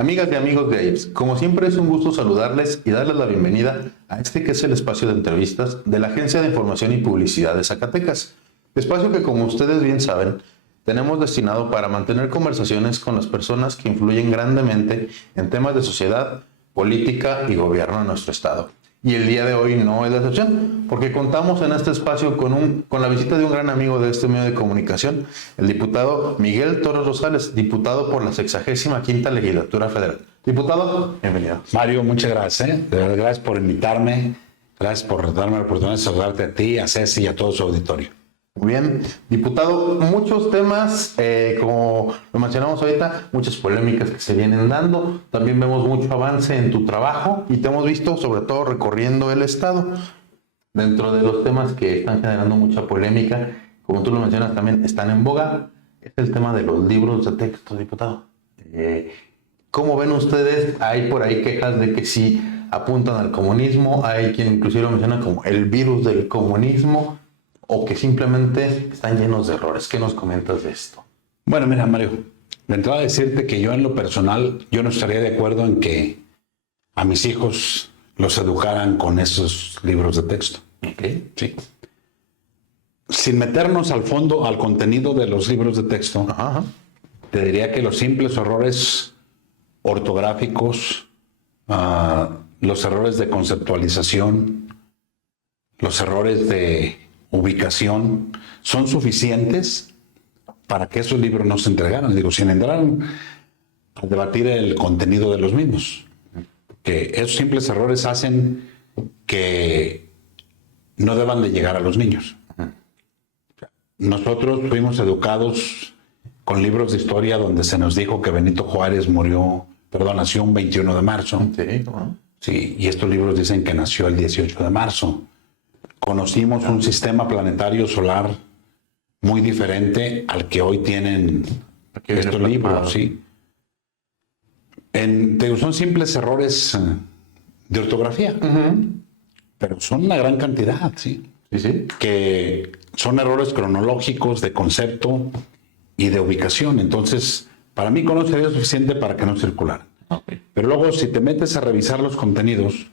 Amigas y amigos de AIEPS, como siempre es un gusto saludarles y darles la bienvenida a este que es el espacio de entrevistas de la Agencia de Información y Publicidad de Zacatecas. Espacio que, como ustedes bien saben, tenemos destinado para mantener conversaciones con las personas que influyen grandemente en temas de sociedad, política y gobierno en nuestro estado. Y el día de hoy no es la excepción, porque contamos en este espacio con la visita de un gran amigo de este medio de comunicación, el diputado Miguel Torres Rosales, diputado por la 65ª Legislatura Federal. Diputado, bienvenido. Mario, muchas gracias. De verdad, gracias por invitarme. Gracias por darme la oportunidad de saludarte a ti, a Ceci y a todo su auditorio. Muy bien, diputado, muchos temas, como lo mencionamos ahorita, muchas polémicas que se vienen dando. También vemos mucho avance en tu trabajo y te hemos visto sobre todo recorriendo el estado. Dentro de los temas que están generando mucha polémica, como tú lo mencionas también, están en boga, es el tema de los libros de texto, diputado. ¿Cómo ven ustedes? Hay por ahí quejas de que sí apuntan al comunismo, hay quien inclusive lo menciona como el virus del comunismo, o que simplemente están llenos de errores. ¿Qué nos comentas de esto? Bueno, mira, Mario, de entrada decirte que yo en lo personal, yo no estaría de acuerdo en que a mis hijos los educaran con esos libros de texto. Okay. Sí. Sin meternos al fondo, al contenido de los libros de texto, Ajá. te diría que los simples errores ortográficos, los errores de conceptualización, los errores de ubicación, son suficientes para que esos libros no se entregaran. Digo, sin entrar a debatir el contenido de los mismos. Que esos simples errores hacen que no deban de llegar a los niños. Nosotros fuimos educados con libros de historia donde se nos dijo que Benito Juárez nació un 21 de marzo. Sí, Sí, y estos libros dicen que nació el 18 de marzo. Conocimos un sistema planetario solar muy diferente al que hoy tienen estos libros, ¿sí? Son simples errores de ortografía, pero son una gran cantidad, ¿sí? Sí. Que son errores cronológicos, de concepto y de ubicación. Entonces, para mí con eso sería suficiente para que no circularan. Okay. Pero luego, si te metes a revisar los contenidos,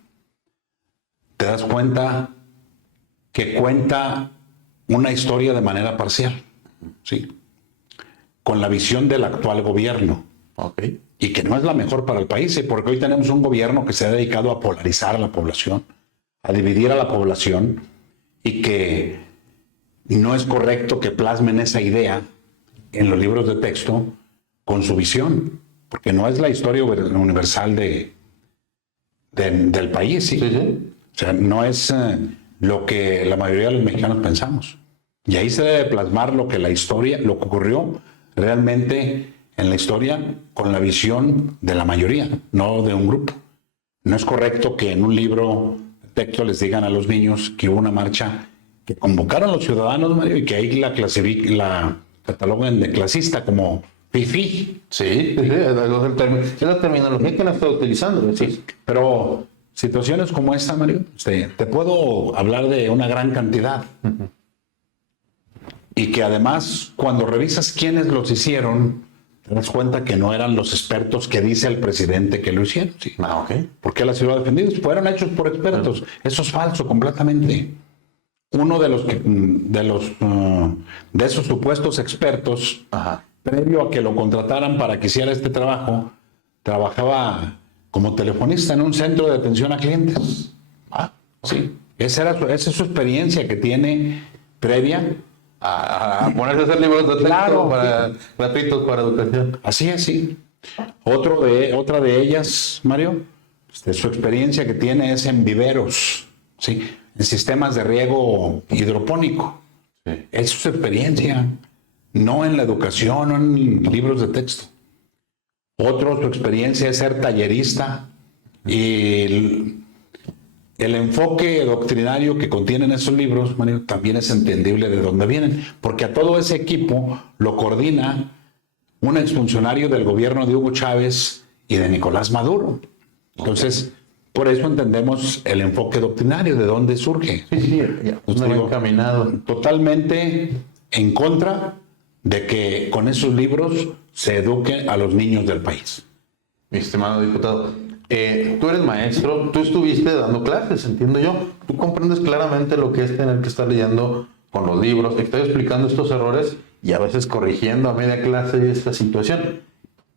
te das cuenta que cuenta una historia de manera parcial, ¿sí? Con la visión del actual gobierno. Okay. Y que no es la mejor para el país, ¿sí? Porque hoy tenemos un gobierno que se ha dedicado a polarizar a la población, a dividir a la población, y que no es correcto que plasmen esa idea en los libros de texto con su visión, porque no es la historia universal del país, ¿sí? Sí. O sea, no es lo que la mayoría de los mexicanos pensamos. Y ahí se debe plasmar lo que ocurrió realmente en la historia con la visión de la mayoría, no de un grupo. No es correcto que en un libro de texto les digan a los niños que hubo una marcha que convocaron a los ciudadanos, Mario, y que ahí la cataloguen de clasista como fifí. Sí. Es la terminología que la estoy utilizando. Sí, pero situaciones como esta, Mario, te puedo hablar de una gran cantidad. Y que además, cuando revisas quiénes los hicieron, te das cuenta que no eran los expertos que dice el presidente que lo hicieron. ¿Sí? Okay. ¿Por qué la ciudad defendido? Fueron hechos por expertos. Eso es falso completamente. Uno de esos supuestos expertos, previo a que lo contrataran para que hiciera este trabajo, trabajaba como telefonista en un centro de atención a clientes. Sí. Esa es su experiencia que tiene previa a ponerse a hacer libros de texto gratuitos para educación. Así es, sí. Otra de ellas, Mario, su experiencia que tiene es en viveros, ¿sí? En sistemas de riego hidropónico. Sí. Es su experiencia, no en la educación, no en libros de texto. Su experiencia es ser tallerista y el enfoque doctrinario que contienen esos libros, Mario, también es entendible de dónde vienen, porque a todo ese equipo lo coordina un exfuncionario del gobierno de Hugo Chávez y de Nicolás Maduro. Entonces, por eso entendemos el enfoque doctrinario, de dónde surge. Sí, ya, encaminado. Totalmente en contra de que con esos libros se eduque a los niños del país. Mi estimado diputado, tú eres maestro, tú estuviste dando clases, entiendo yo. Tú comprendes claramente lo que es tener que estar leyendo con los libros, estoy explicando estos errores y a veces corrigiendo a media clase esta situación.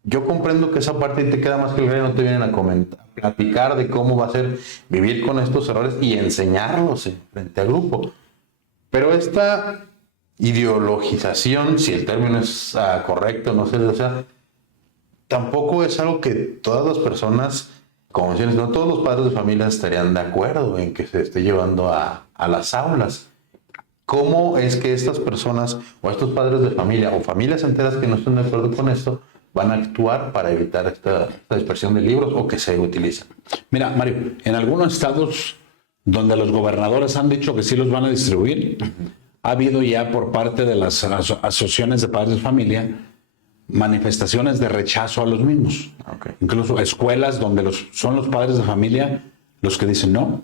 Yo comprendo que esa parte te queda más que claro y no te vienen a comentar, a platicar de cómo va a ser vivir con estos errores y enseñarlos frente al grupo. Pero esta ideologización, si el término es correcto, no sé, o sea, tampoco es algo que todas las personas, como mencionas, no todos los padres de familia estarían de acuerdo en que se esté llevando a las aulas. ¿Cómo es que estas personas o estos padres de familia o familias enteras que no estén de acuerdo con esto van a actuar para evitar esta dispersión de libros o que se utilicen? Mira, Mario, en algunos estados donde los gobernadores han dicho que sí los van a distribuir, ha habido ya por parte de las asociaciones de padres de familia manifestaciones de rechazo a los mismos. Okay. Incluso escuelas donde son los padres de familia los que dicen no,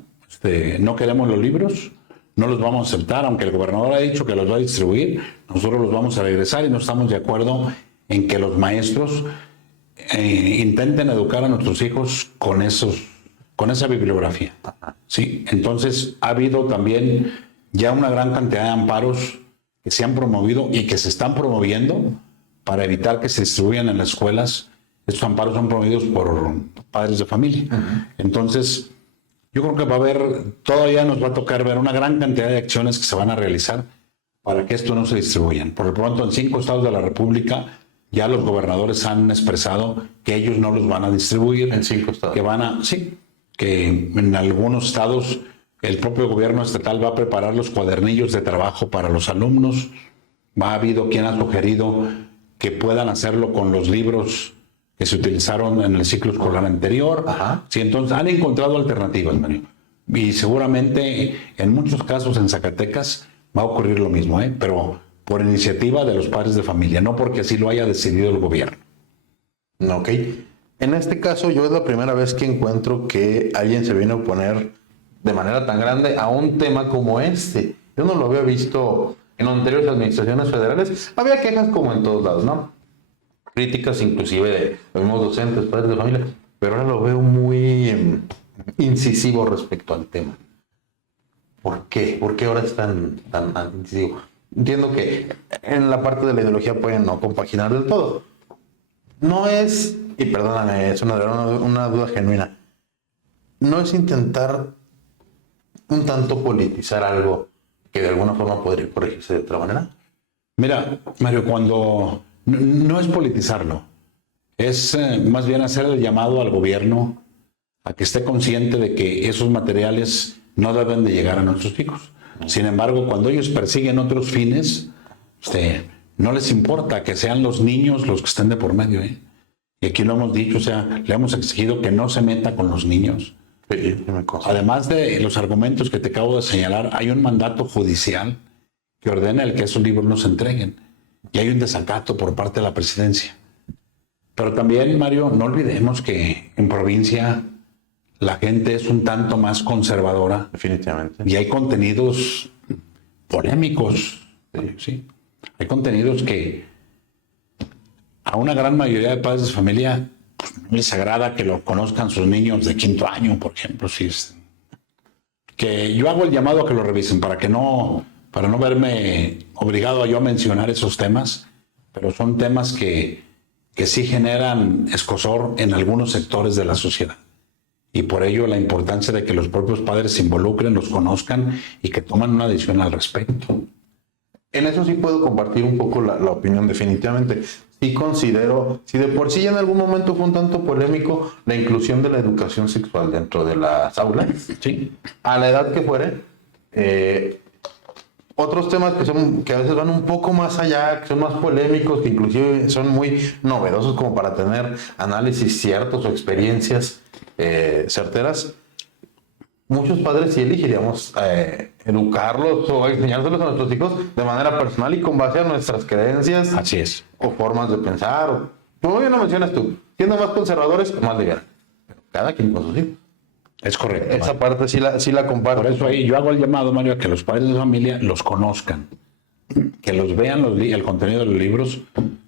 no queremos los libros, no los vamos a aceptar, aunque el gobernador ha dicho que los va a distribuir, nosotros los vamos a regresar y no estamos de acuerdo en que los maestros intenten educar a nuestros hijos con esa bibliografía. Sí, entonces ha habido también ya una gran cantidad de amparos que se han promovido y que se están promoviendo para evitar que se distribuyan en las escuelas. Estos amparos son promovidos por padres de familia. Entonces, yo creo que todavía nos va a tocar ver una gran cantidad de acciones que se van a realizar para que esto no se distribuyan. Por lo pronto, en 5 estados de la República, ya los gobernadores han expresado que ellos no los van a distribuir. En 5 estados. Que en algunos estados el propio gobierno estatal va a preparar los cuadernillos de trabajo para los alumnos. Ha habido quien ha sugerido que puedan hacerlo con los libros que se utilizaron en el ciclo escolar anterior. Ajá. Sí, entonces han encontrado alternativas, Mario. Y seguramente en muchos casos en Zacatecas va a ocurrir lo mismo, pero por iniciativa de los padres de familia, no porque así lo haya decidido el gobierno. Ok. En este caso, yo es la primera vez que encuentro que alguien se viene a oponer de manera tan grande a un tema como este. Yo no lo había visto en anteriores administraciones federales. Había quejas como en todos lados, ¿no? Críticas inclusive de los mismos docentes, padres de familia, pero ahora lo veo muy incisivo respecto al tema. ¿Por qué? ¿Por qué ahora es tan incisivo? Entiendo que en la parte de la ideología pueden no compaginar del todo. No es, y perdóname, es una duda genuina, no es intentar un tanto politizar algo que de alguna forma podría corregirse de otra manera. Mira, Mario, cuando no es politizarlo, es más bien hacer el llamado al gobierno a que esté consciente de que esos materiales no deben de llegar a nuestros hijos. Sin embargo, cuando ellos persiguen otros fines, no les importa que sean los niños los que estén de por medio. Y aquí lo hemos dicho, le hemos exigido que no se meta con los niños. Sí, Además de los argumentos que te acabo de señalar, hay un mandato judicial que ordena el que esos libros no se entreguen. Y hay un desacato por parte de la presidencia. Pero también, Mario, no olvidemos que en provincia la gente es un tanto más conservadora. Definitivamente. Y hay contenidos polémicos. ¿Sí? Hay contenidos que a una gran mayoría de padres de familia no les agrada que lo conozcan sus niños de 5º año, por ejemplo. Sí, que yo hago el llamado a que lo revisen para no verme obligado a yo mencionar esos temas, pero son temas que sí generan escozor en algunos sectores de la sociedad. Y por ello la importancia de que los propios padres se involucren, los conozcan y que tomen una decisión al respecto. En eso sí puedo compartir un poco la opinión, definitivamente. Sí considero, si de por sí en algún momento fue un tanto polémico la inclusión de la educación sexual dentro de las aulas, Sí. a la edad que fuere, otros temas que a veces van un poco más allá, que son más polémicos, que inclusive son muy novedosos como para tener análisis ciertos o experiencias certeras. Muchos padres sí elegiríamos educarlos o enseñárselos a nuestros hijos de manera personal y con base a nuestras creencias. Así es. O formas de pensar. Como bien lo mencionas tú, siendo más conservadores o más liberales. Cada quien con sus hijos. Es correcto. Esa parte sí la comparto. Por eso ahí yo hago el llamado, Mario, a que los padres de familia los conozcan, que los vean el contenido de los libros,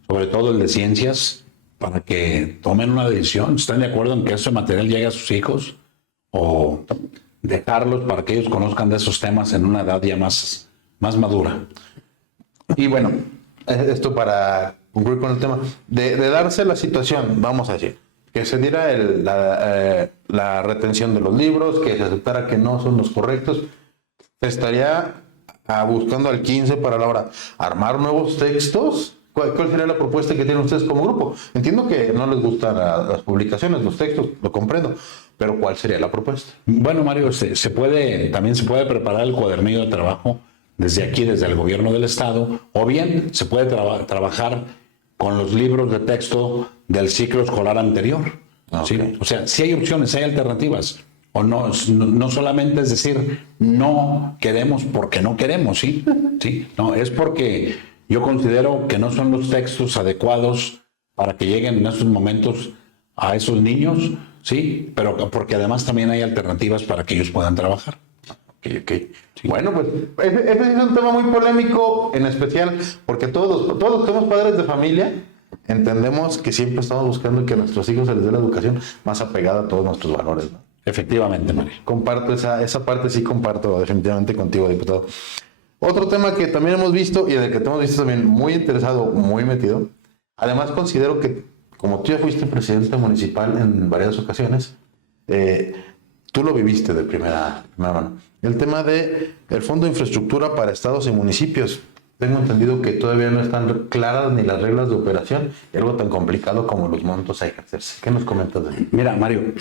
sobre todo el de ciencias, para que tomen una decisión. ¿Están de acuerdo en que ese material llegue a sus hijos? ¿O dejarlos para que ellos conozcan de esos temas en una edad ya más madura? Y bueno, esto para concluir con el tema, de darse la situación, vamos a decir, que se diera la retención de los libros, que se aceptara que no son los correctos, se estaría buscando al 15 para la hora armar nuevos textos. ¿Cuál sería la propuesta que tienen ustedes como grupo? Entiendo que no les gustan las publicaciones, los textos, lo comprendo, pero ¿cuál sería la propuesta? Bueno, Mario, también se puede preparar el cuadernillo de trabajo desde aquí, desde el gobierno del estado, o bien se puede trabajar con los libros de texto del ciclo escolar anterior. ¿Sí? O sea, sí hay opciones, hay alternativas. O no solamente es decir, no queremos porque no queremos, ¿sí? ¿Sí? No, es porque yo considero que no son los textos adecuados para que lleguen en estos momentos a esos niños, ¿sí? Pero porque además también hay alternativas para que ellos puedan trabajar. Okay. Sí. Bueno, pues ese es un tema muy polémico, en especial porque todos los que somos padres de familia entendemos que siempre estamos buscando que a nuestros hijos se les dé la educación más apegada a todos nuestros valores, ¿no? Efectivamente, Mario. Comparto esa parte, sí comparto definitivamente contigo, diputado. Otro tema que también hemos visto y en el que te hemos visto también muy interesado, muy metido. Además, considero que como tú ya fuiste presidente municipal en varias ocasiones, tú lo viviste de primera mano. El tema de el Fondo de Infraestructura para Estados y Municipios. Tengo entendido que todavía no están claras ni las reglas de operación y algo tan complicado como los montos a ejercerse. ¿Qué nos comentas de él? Mira, Mario,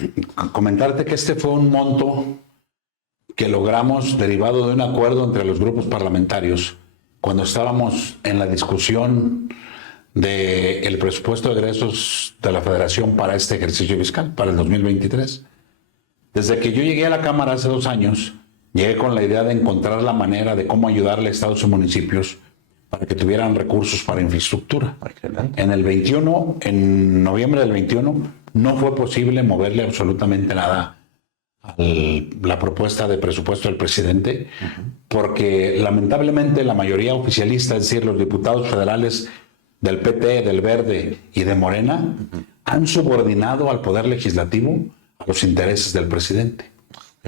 comentarte que este fue un monto que logramos derivado de un acuerdo entre los grupos parlamentarios cuando estábamos en la discusión del presupuesto de egresos de la Federación para este ejercicio fiscal, para el 2023. Desde que yo llegué a la Cámara hace 2 años, llegué con la idea de encontrar la manera de cómo ayudarle a estados y municipios para que tuvieran recursos para infraestructura. En el 21, en noviembre del 21, no fue posible moverle absolutamente nada a la propuesta de presupuesto del presidente, porque lamentablemente la mayoría oficialista, es decir, los diputados federales del PT, del Verde y de Morena, han subordinado al Poder Legislativo a los intereses del presidente.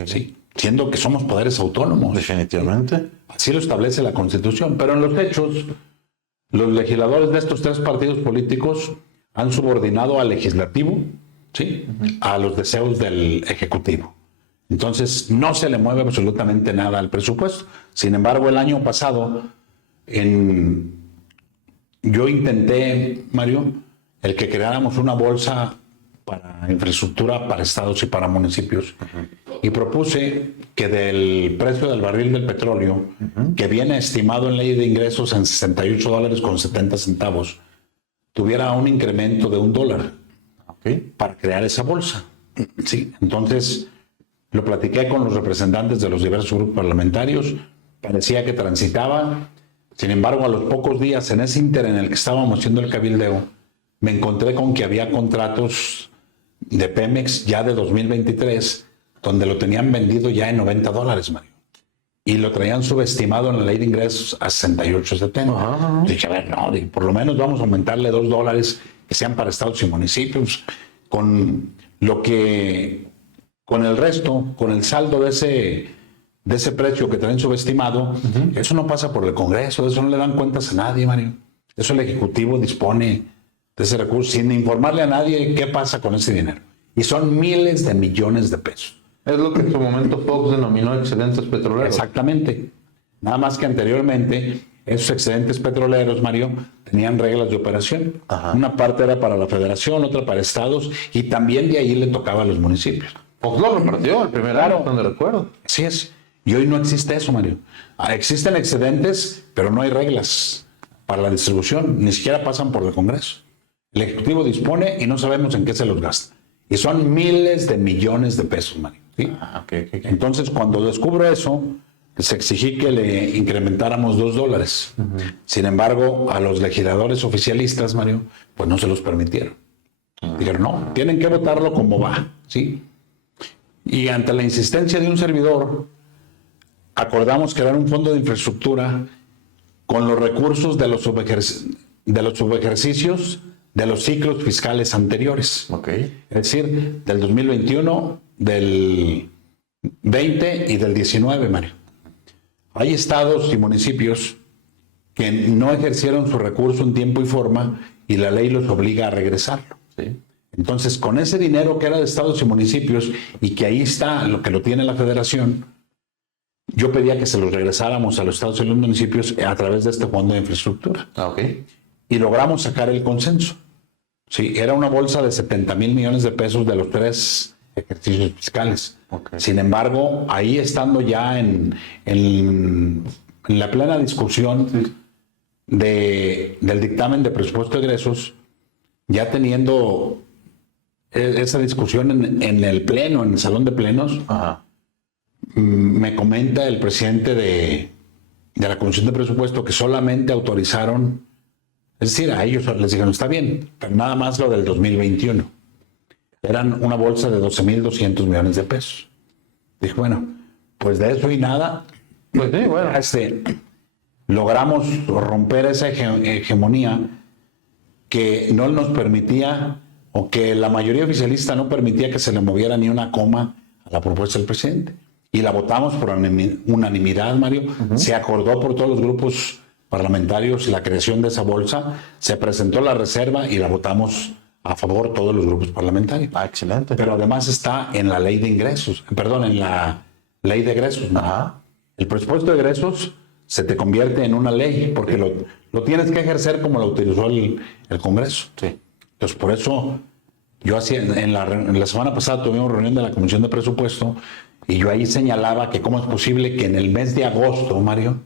¿Sí? Siendo que somos poderes autónomos. Definitivamente. Así lo establece la Constitución. Pero en los hechos, los legisladores de estos 3 partidos políticos han subordinado al legislativo, ¿sí? A los deseos del ejecutivo. Entonces, no se le mueve absolutamente nada al presupuesto. Sin embargo, el año pasado, yo intenté, Mario, el que creáramos una bolsa para infraestructura para estados y para municipios. Y propuse que del precio del barril del petróleo, que viene estimado en ley de ingresos en $68.70, tuviera un incremento de $1 para crear esa bolsa. Sí, entonces lo platiqué con los representantes de los diversos grupos parlamentarios, parecía que transitaba. Sin embargo, a los pocos días, en ese ínter en el que estábamos haciendo el cabildeo, me encontré con que había contratos de Pemex ya de 2023, donde lo tenían vendido ya en $90, Mario. Y lo traían subestimado en la ley de ingresos a 68.70. Dije, a ver, no, por lo menos vamos a aumentarle $2 que sean para estados y municipios. Con el resto, con el saldo de ese precio que traen subestimado, eso no pasa por el Congreso, de eso no le dan cuentas a nadie, Mario. Eso el Ejecutivo dispone de ese recurso sin informarle a nadie qué pasa con ese dinero. Y son miles de millones de pesos. Es lo que en su momento Fox denominó excedentes petroleros. Exactamente. Nada más que anteriormente esos excedentes petroleros, Mario, tenían reglas de operación. Una parte era para la Federación, otra para estados, y también de ahí le tocaba a los municipios. Fox lo repartió el primer año, donde recuerdo. Así es. Y hoy no existe eso, Mario. Existen excedentes, pero no hay reglas para la distribución. Ni siquiera pasan por el Congreso. El Ejecutivo dispone y no sabemos en qué se los gasta. Y son miles de millones de pesos, Mario. ¿Sí? Entonces, cuando descubro eso, les exigí que le incrementáramos $2. Sin embargo, a los legisladores oficialistas, Mario, pues no se los permitieron. Dijeron, no, tienen que votarlo como va. ¿Sí? Y ante la insistencia de un servidor, acordamos crear un fondo de infraestructura con los recursos de los subejercicios de los ciclos fiscales anteriores. Ok. Es decir, del 2021, del 20 y del 19, Mario. Hay estados y municipios que no ejercieron su recurso en tiempo y forma y la ley los obliga a regresarlo. Sí. Entonces, con ese dinero que era de estados y municipios y que ahí está, lo que lo tiene la federación, yo pedía que se los regresáramos a los estados y los municipios a través de este fondo de infraestructura. Ok. Y logramos sacar el consenso. Sí, era una bolsa de 70,000 millones de pesos de los 3 ejercicios fiscales. Okay. Sin embargo, ahí estando ya en la plena discusión del dictamen de presupuesto de egresos, ya teniendo esa discusión en el pleno, en el salón de plenos, Ajá. me comenta el presidente de la Comisión de Presupuesto que solamente autorizaron, es decir, a ellos les dijeron, está bien, pero nada más lo del 2021. Eran una bolsa de 12,200 millones de pesos. Dije, bueno, pues de eso y nada, Pues sí, bueno. logramos romper esa hegemonía que no nos permitía, o que la mayoría oficialista no permitía que se le moviera ni una coma a la propuesta del presidente. Y la votamos por unanimidad, Mario. Se acordó por todos los grupos parlamentarios la creación de esa bolsa, se presentó la reserva y la votamos a favor todos los grupos parlamentarios. Ah, excelente. Pero además está en la ley de ingresos, perdón, en la ley de egresos, ¿no? Ajá. El presupuesto de egresos se te convierte en una ley porque lo tienes que ejercer como lo autorizó el Congreso. Sí. Entonces, por eso yo hacía, en la semana pasada tuvimos reunión de la Comisión de Presupuesto y yo ahí señalaba que cómo es posible que en el mes de agosto, Mario,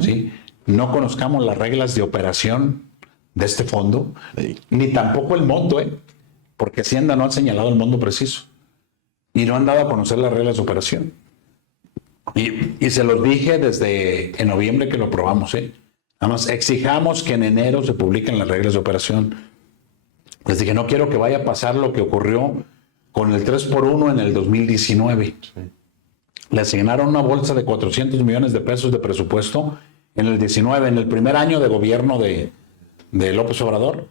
¿sí?, no conozcamos las reglas de operación de este fondo, ni tampoco el monto, porque Hacienda no ha señalado el monto preciso y no han dado a conocer las reglas de operación. Y se los dije desde en noviembre que lo aprobamos. Nada más exijamos que en enero se publiquen las reglas de operación. Les dije, no quiero que vaya a pasar lo que ocurrió con el 3x1 en el 2019. Sí. Le asignaron una bolsa de 400 millones de pesos de presupuesto en el 19, en el primer año de gobierno de López Obrador.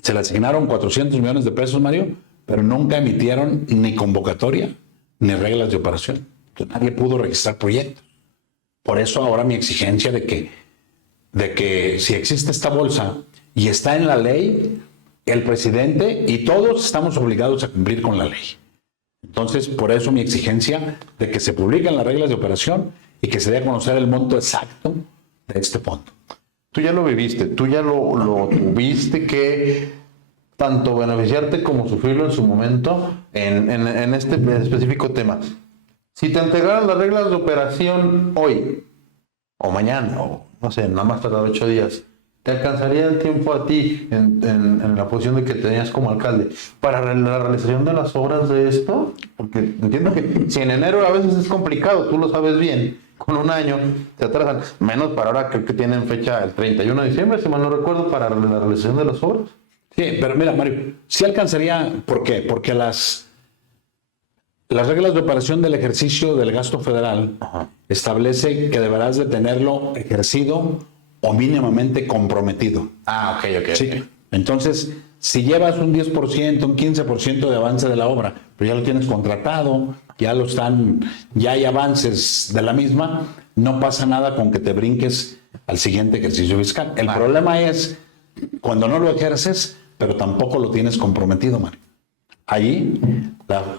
Se le asignaron 400 millones de pesos, Mario, pero nunca emitieron ni convocatoria ni reglas de operación. Entonces, nadie pudo registrar proyectos. Por eso ahora mi exigencia de que si existe esta bolsa y está en la ley, el presidente y todos estamos obligados a cumplir con la ley. Entonces, por eso mi exigencia de que se publiquen las reglas de operación y que se dé a conocer el monto exacto de este fondo. Tú ya lo viviste, tú ya lo tuviste que tanto beneficiarte como sufrirlo en su momento en este específico tema. Si te entregaran las reglas de operación hoy o mañana, o no sé, nada más tardar 8 días, ¿te alcanzaría el tiempo a ti en la posición de que tenías como alcalde para la realización de las obras de esto? Porque entiendo que si en enero a veces es complicado, tú lo sabes bien, con un año te atrasan, menos para ahora, creo que tienen fecha el 31 de diciembre, si mal no recuerdo, para la realización de las obras. Sí, pero mira, Mario, sí alcanzaría. ¿Por qué? Porque las reglas de operación del ejercicio del gasto federal establece que deberás de tenerlo ejercido o mínimamente comprometido. Ah, ok. Sí. Entonces, si llevas un 10%, un 15% de avance de la obra, pero ya lo tienes contratado, ya hay avances de la misma, no pasa nada con que te brinques al siguiente ejercicio fiscal. El problema es cuando no lo ejerces, pero tampoco lo tienes comprometido, Mario. Ahí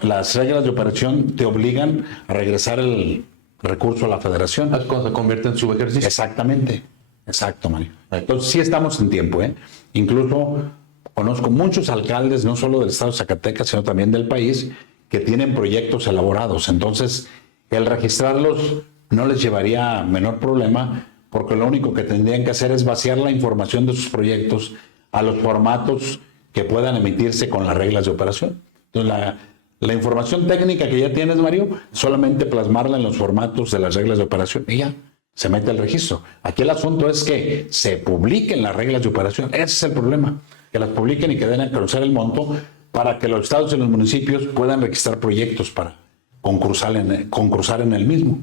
las reglas de operación te obligan a regresar el recurso a la federación. Es cuando se convierte en subejercicio. Exactamente. Exacto, Mario. Entonces sí estamos en tiempo, Incluso conozco muchos alcaldes, no solo del estado de Zacatecas, sino también del país, que tienen proyectos elaborados. Entonces, el registrarlos no les llevaría menor problema, porque lo único que tendrían que hacer es vaciar la información de sus proyectos a los formatos que puedan emitirse con las reglas de operación. Entonces, la información técnica que ya tienes, Mario, solamente plasmarla en los formatos de las reglas de operación y ya se mete el registro. Aquí el asunto es que se publiquen las reglas de operación. Ese es el problema, que las publiquen y que den a conocer el monto para que los estados y los municipios puedan registrar proyectos para concursar en el mismo.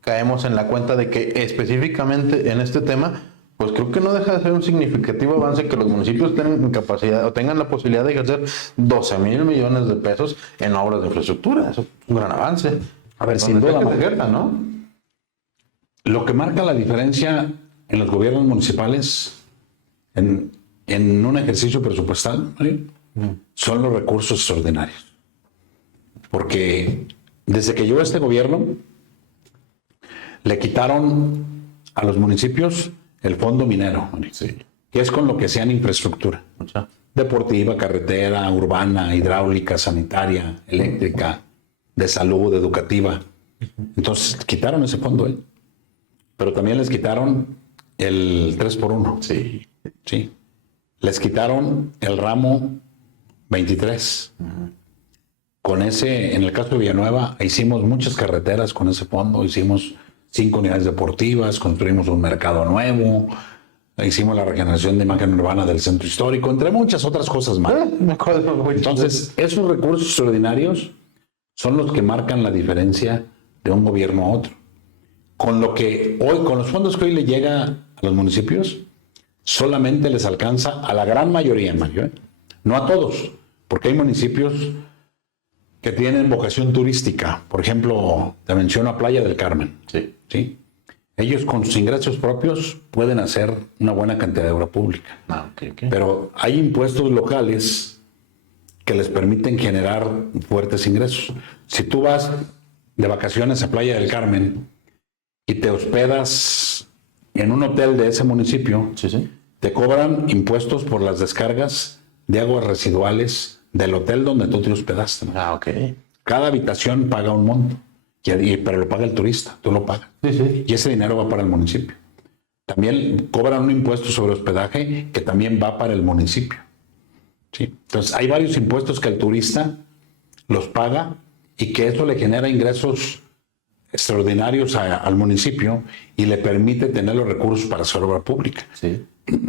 Caemos en la cuenta de que específicamente en este tema pues creo que no deja de ser un significativo avance que los municipios tengan capacidad o tengan la posibilidad de ejercer 12,000 millones de pesos en obras de infraestructura. Eso es un gran avance. A ver, sin Donde sea duda, que se ejerza, ¿no? lo que marca la diferencia en los gobiernos municipales en un ejercicio presupuestal, Mario, son los recursos extraordinarios. Porque desde que llegó este gobierno, le quitaron a los municipios el fondo minero, Mario, que es con lo que hacían infraestructura. Mucha. Deportiva, carretera, urbana, hidráulica, sanitaria, eléctrica, de salud, educativa. Entonces, quitaron ese fondo, pero también les quitaron el 3x1. Sí. Sí. Les quitaron el ramo 23. Con ese, en el caso de Villanueva, hicimos muchas carreteras con ese fondo, hicimos 5 unidades deportivas, construimos un mercado nuevo, hicimos la regeneración de imagen urbana del centro histórico, entre muchas otras cosas más. Me acuerdo mucho. Entonces, esos recursos extraordinarios son los que marcan la diferencia de un gobierno a otro. Con lo que hoy, con los fondos que hoy le llega a los municipios, solamente les alcanza a la gran mayoría, Mario, no a todos, porque hay municipios que tienen vocación turística. Por ejemplo, te menciono a Playa del Carmen. Sí. ¿Sí? Ellos con sus ingresos propios pueden hacer una buena cantidad de obra pública. Ok. Pero hay impuestos locales que les permiten generar fuertes ingresos. Si tú vas de vacaciones a Playa del Carmen y te hospedas en un hotel de ese municipio, Sí. te cobran impuestos por las descargas de aguas residuales del hotel donde tú te hospedaste. Ok. Cada habitación paga un monto, pero lo paga el turista, tú lo pagas. Sí. Y ese dinero va para el municipio. También cobran un impuesto sobre hospedaje que también va para el municipio. ¿Sí? Entonces, hay varios impuestos que el turista los paga y que eso le genera ingresos extraordinarios al municipio y le permite tener los recursos para hacer obra pública. Sí.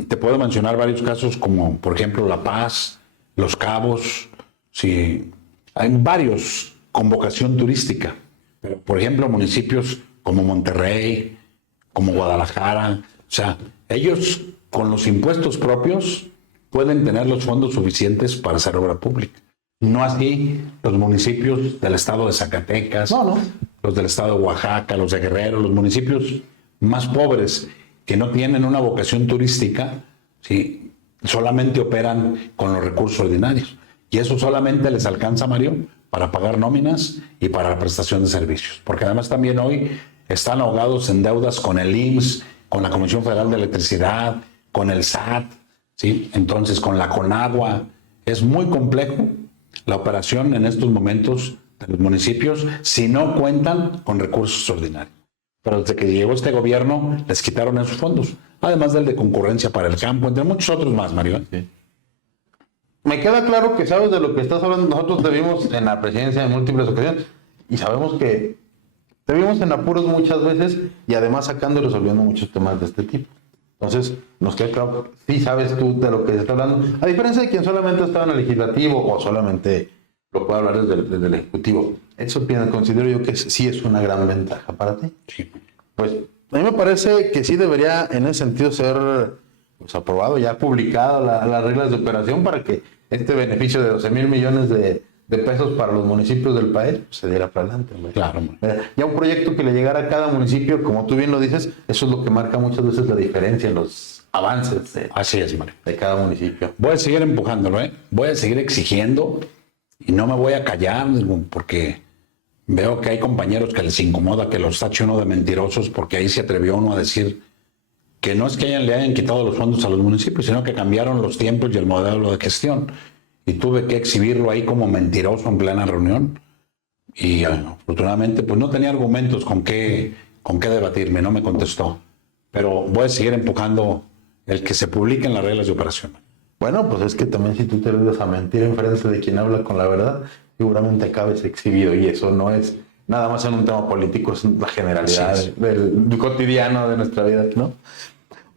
Te puedo mencionar varios casos como, por ejemplo, La Paz, Los Cabos. Sí, hay varios con vocación turística. Pero, por ejemplo, municipios como Monterrey, como Guadalajara. O sea, ellos con los impuestos propios pueden tener los fondos suficientes para hacer obra pública. No así los municipios del estado de Zacatecas, No. los del estado de Oaxaca, los de Guerrero, los municipios más pobres que no tienen una vocación turística, ¿sí? Solamente operan con los recursos ordinarios. Y eso solamente les alcanza, Mario, para pagar nóminas y para la prestación de servicios. Porque además también hoy están ahogados en deudas con el IMSS, con la Comisión Federal de Electricidad, con el SAT, ¿sí? Entonces con la Conagua. Es muy complejo la operación en estos momentos de los municipios si no cuentan con recursos ordinarios. Pero desde que llegó este gobierno les quitaron esos fondos, además del de concurrencia para el campo, entre muchos otros más, Mario. Sí. Me queda claro que sabes de lo que estás hablando. Nosotros te vimos en la presidencia en múltiples ocasiones y sabemos que te vimos en apuros muchas veces y además sacando y resolviendo muchos temas de este tipo. Entonces, nos queda claro, sí sabes tú de lo que se está hablando, a diferencia de quien solamente está en el legislativo o solamente lo puede hablar desde el ejecutivo. Eso considero yo que sí es una gran ventaja para ti. Sí. Pues a mí me parece que sí debería en ese sentido ser pues, aprobado, ya publicado las reglas de operación para que este beneficio de 12,000 millones de pesos para los municipios del país pues, se diera para adelante. ¿Verdad? Claro. Ya un proyecto que le llegara a cada municipio, como tú bien lo dices, eso es lo que marca muchas veces la diferencia en los avances Así es, Mario. de cada municipio. Voy a seguir empujándolo, voy a seguir exigiendo y no me voy a callar porque veo que hay compañeros que les incomoda que los tache uno de mentirosos porque ahí se atrevió uno a decir que no es que le hayan quitado los fondos a los municipios, sino que cambiaron los tiempos y el modelo de gestión. Y tuve que exhibirlo ahí como mentiroso en plena reunión. Y afortunadamente pues no tenía argumentos con qué debatirme, no me contestó. Pero voy a seguir empujando el que se publiquen las reglas de operación. Bueno, pues es que también si tú te arriesgas a mentir en frente de quien habla con la verdad, seguramente acabes exhibido y eso no es nada más en un tema político, es la generalidad del cotidiano de nuestra vida, ¿no?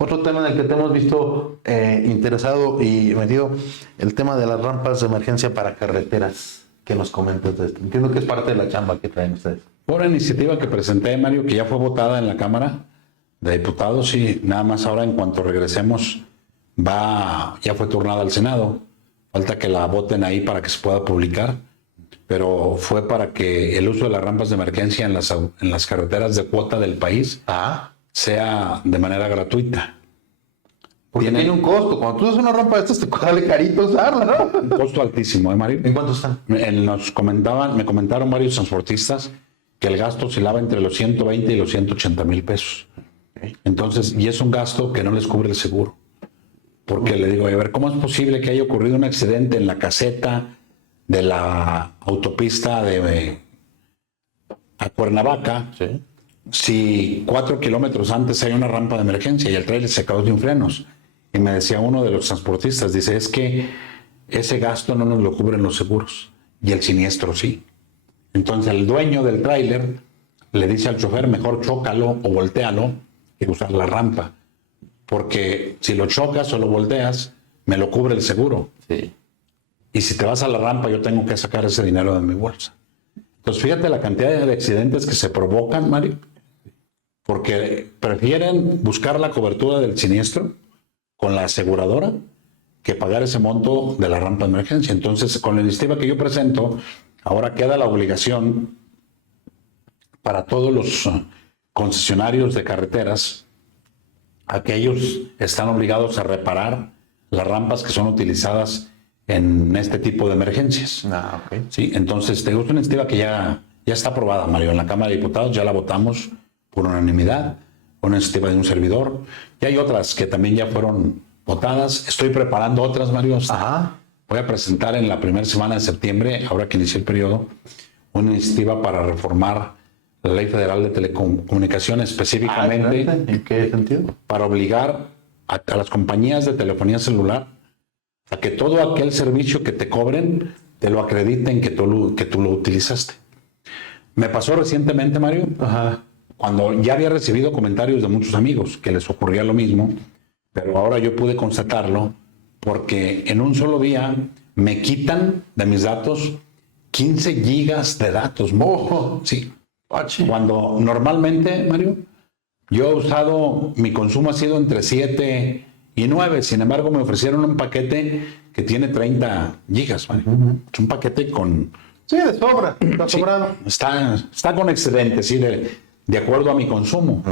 Otro tema en el que te hemos visto interesado y metido, el tema de las rampas de emergencia para carreteras. ¿Qué nos comentas de esto? Entiendo que es parte de la chamba que traen ustedes. Por una iniciativa que presenté, Mario, que ya fue votada en la Cámara, de diputados, sí. Nada más ahora en cuanto regresemos, ya fue turnada al Senado. Falta que la voten ahí para que se pueda publicar. Pero fue para que el uso de las rampas de emergencia en las carreteras de cuota del país sea de manera gratuita. Porque tiene un costo. Cuando tú usas una rampa de estas, te sale carito usarla, ¿no? Un costo altísimo, ¿eh, Mario? ¿En cuánto están? Me comentaron varios transportistas que el gasto oscilaba entre los 120 y los 180 mil pesos. Entonces, y es un gasto que no les cubre el seguro. Porque le digo, a ver, ¿cómo es posible que haya ocurrido un accidente en la caseta de la autopista a Cuernavaca? Sí. Si 4 kilómetros antes hay una rampa de emergencia y el tráiler se quedó sin frenos. Y me decía uno de los transportistas, dice, es que ese gasto no nos lo cubren los seguros y el siniestro sí. Entonces el dueño del tráiler le dice al chofer, mejor chócalo o voltealo que usar la rampa. Porque si lo chocas o lo volteas, me lo cubre el seguro. Sí. Y si te vas a la rampa, yo tengo que sacar ese dinero de mi bolsa. Entonces fíjate la cantidad de accidentes que se provocan, Mario, porque prefieren buscar la cobertura del siniestro con la aseguradora que pagar ese monto de la rampa de emergencia. Entonces, con la iniciativa que yo presento, ahora queda la obligación para todos los concesionarios de carreteras, a que ellos están obligados a reparar las rampas que son utilizadas en este tipo de emergencias. Ok. Sí, entonces, es una iniciativa que ya está aprobada, Mario, en la Cámara de Diputados, ya la votamos por unanimidad, una iniciativa de un servidor. Y hay otras que también ya fueron votadas. Estoy preparando otras, Mario. Voy a presentar en la primera semana de septiembre, ahora que inicie el periodo, una iniciativa para reformar la Ley Federal de Telecomunicaciones, específicamente. ¿En qué sentido? Para obligar a las compañías de telefonía celular a que todo aquel servicio que te cobren, te lo acrediten que tú lo utilizaste. Me pasó recientemente, Mario, cuando ya había recibido comentarios de muchos amigos que les ocurría lo mismo, pero ahora yo pude constatarlo porque en un solo día me quitan de mis datos 15 gigas de datos. Sí. Cuando normalmente, Mario, yo he usado, mi consumo ha sido entre 7 y 9. Sin embargo, me ofrecieron un paquete que tiene 30 gigas, Mario. Es un paquete con... Sí, de sobra. Está sobrado. Está con excedente, sí, de acuerdo a mi consumo.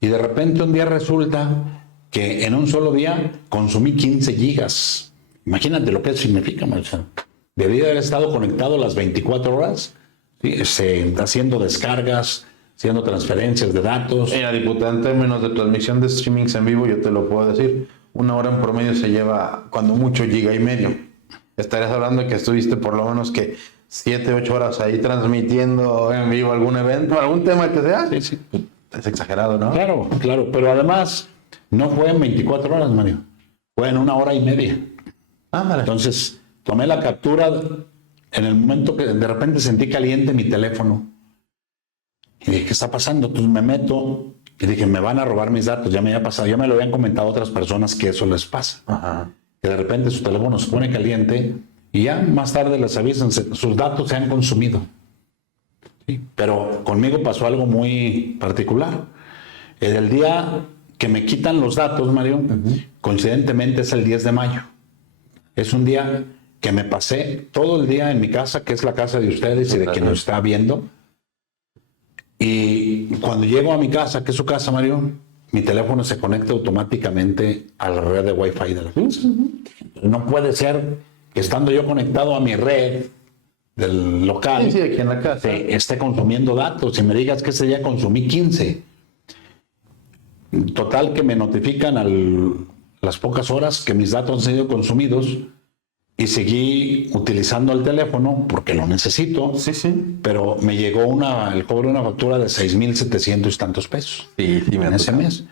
Y de repente un día resulta que en un solo día consumí 15 gigas. Imagínate lo que eso significa, Mario. Debí haber estado conectado las 24 horas, ¿sí? Haciendo descargas, haciendo transferencias de datos. Mira, diputada, en términos de transmisión de streamings en vivo, yo te lo puedo decir, 1 hora en promedio se lleva, cuando mucho, 1,5 gigas. Estarías hablando de que estuviste por lo menos que 7, 8 horas ahí transmitiendo en vivo algún evento, algún tema que sea. Sí. Es exagerado, ¿no? Claro, pero además no fue en 24 horas, Mario. Fue en 1 hora y media. Entonces, tomé la captura en el momento que de repente sentí caliente mi teléfono. Y dije, ¿qué está pasando? Entonces me meto y dije, me van a robar mis datos. Ya me había pasado, ya me lo habían comentado otras personas que eso les pasa. Que de repente su teléfono se pone caliente y ya más tarde les avisan, sus datos se han consumido. Sí, pero conmigo pasó algo muy particular. El día que me quitan los datos, Mario, coincidentemente es el 10 de mayo. Es un día que me pasé todo el día en mi casa, que es la casa de ustedes y de quien nos está viendo. Y cuando llego a mi casa, que es su casa, Mario, mi teléfono se conecta automáticamente a la red de Wi-Fi de la casa. No puede ser que estando yo conectado a mi red del local, aquí en la casa, esté consumiendo datos y me digas que ese día consumí 15. Total que me notifican las pocas horas que mis datos han sido consumidos y seguí utilizando el teléfono porque lo necesito. Pero me llegó el cobro de una factura de 6,700 y tantos pesos en ese mes.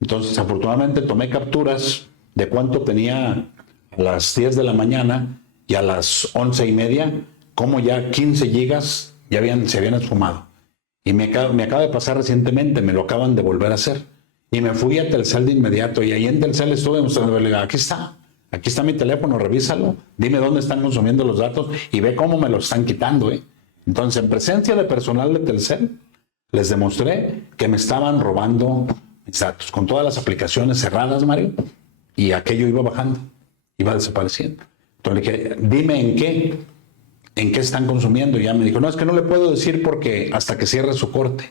Entonces, afortunadamente, tomé capturas de cuánto tenía a las 10 de la mañana y a las 11:30, como ya 15 gigas se habían esfumado. Y me acaba de pasar recientemente, me lo acaban de volver a hacer. Y me fui a Telcel de inmediato y ahí en Telcel estuve mostrando, aquí está mi teléfono, revísalo, dime dónde están consumiendo los datos y ve cómo me los están quitando. Entonces, en presencia de personal de Telcel, les demostré que me estaban robando mis datos, con todas las aplicaciones cerradas, Mario, y aquello iba bajando, iba desapareciendo. Entonces le dije, dime en qué están consumiendo. Y ya me dijo, no, es que no le puedo decir porque hasta que cierre su corte.